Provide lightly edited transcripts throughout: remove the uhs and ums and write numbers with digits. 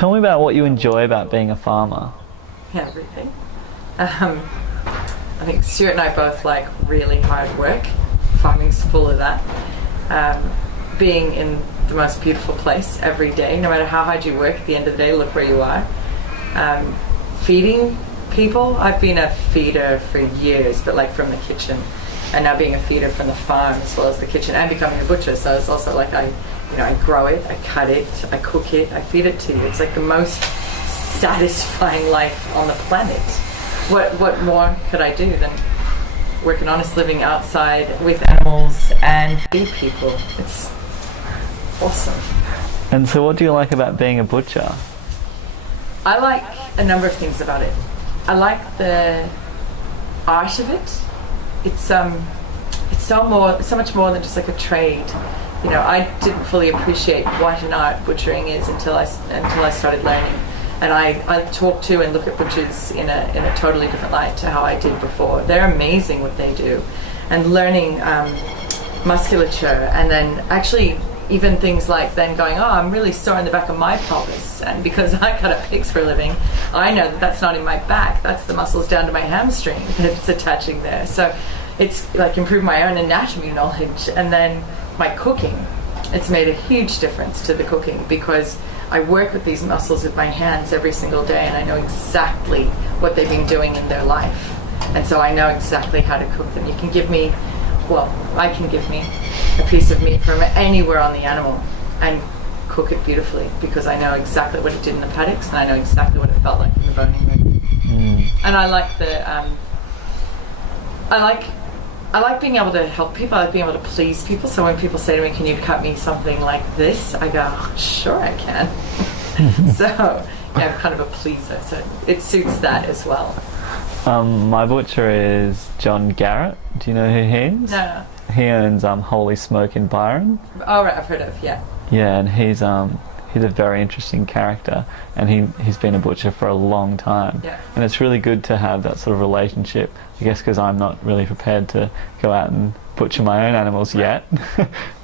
Tell me about what you enjoy about being a farmer. Everything. I think Stuart and I both like really hard work. Farming's full of that. Being in the most beautiful place every day, no matter how hard you work, at the end of the day, look where you are. Feeding people. I've been a feeder for years, but like from the kitchen, and now being a feeder from the farm as well as the kitchen, and becoming a butcher. So it's also like I grow it, I cut it, I cook it, I feed it to you. It's like the most satisfying life on the planet. What more could I do than work an honest living outside with animals and feed people? It's awesome. And so what do you like about being a butcher? I like a number of things about it. I like the art of it. It's so much more than just like a trade. You know, I didn't fully appreciate what an art butchering is until I started learning. And I talk to and look at butchers in a totally different light to how I did before. They're amazing what they do. And learning musculature, and then actually even things like then going, oh, I'm really sore in the back of my pelvis. And because I cut up pigs for a living, I know that that's not in my back. That's the muscles down to my hamstring that's attaching there. So it's like improved my own anatomy knowledge. And then my cooking, it's made a huge difference to the cooking, because I work with these muscles with my hands every single day, and I know exactly what they've been doing in their life. And so I know exactly how to cook them. You can give me, I can give me a piece of meat from anywhere on the animal and cook it beautifully, because I know exactly what it did in the paddocks, and I know exactly what it felt like in the boning room. And I like I like being able to help people. I like being able to please people. So when people say to me, can you cut me something like this? I go, oh, sure I can. So yeah, I'm kind of a pleaser. So it suits that as well. My butcher is John Garrett. Do you know who he is? No. He owns Holy Smoke in Byron. Oh, right, I've heard of, yeah. Yeah, and he's a very interesting character, and he's been a butcher for a long time. Yeah. And it's really good to have that sort of relationship, I guess, because I'm not really prepared to go out and butcher my own animals yet.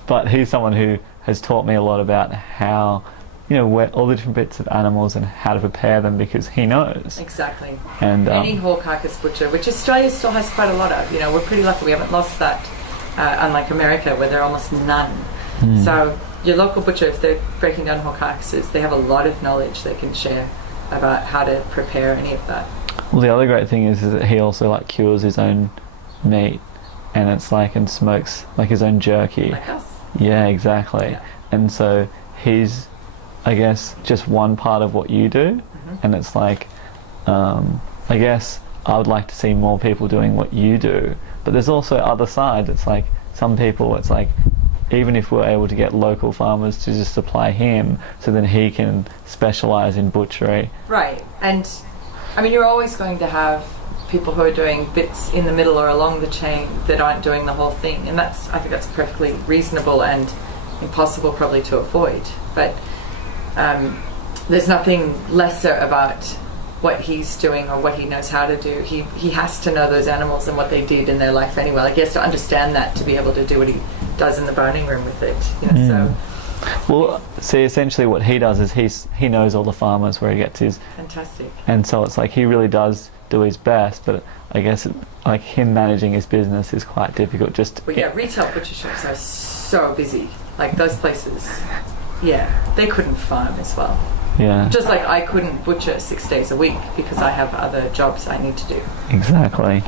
But he's someone who has taught me a lot about how, where all the different bits of animals and how to prepare them, because he knows. Exactly. And any whole carcass butcher, which Australia still has quite a lot of. We're pretty lucky. We haven't lost that, unlike America, where there are almost none. So your local butcher, if they're breaking down whole carcasses, they have a lot of knowledge they can share about how to prepare any of that. Well, the other great thing is that he also cures his own meat, and it's and smokes his own jerky. Like us. Yeah, exactly. Yeah. And so he's, I guess, just one part of what you do, and it's I guess I would like to see more people doing what you do, but there's also other sides. It's some people, it's even if we're able to get local farmers to just supply him, so then he can specialise in butchery. Right. And I mean, you're always going to have people who are doing bits in the middle or along the chain that aren't doing the whole thing, and I think that's perfectly reasonable and impossible probably to avoid. But there's nothing lesser about what he's doing or what he knows how to do. He has to know those animals and what they did in their life anyway. He has to understand that to be able to do what he does in the boning room with it. So. Well, see, essentially what he does is he knows all the farmers where he gets his. Fantastic. And so it's he really does do his best, but I guess him managing his business is quite difficult. Retail butcher shops are so busy. Those places, they couldn't farm as well. Yeah. Just like I couldn't butcher 6 days a week because I have other jobs I need to do. Exactly.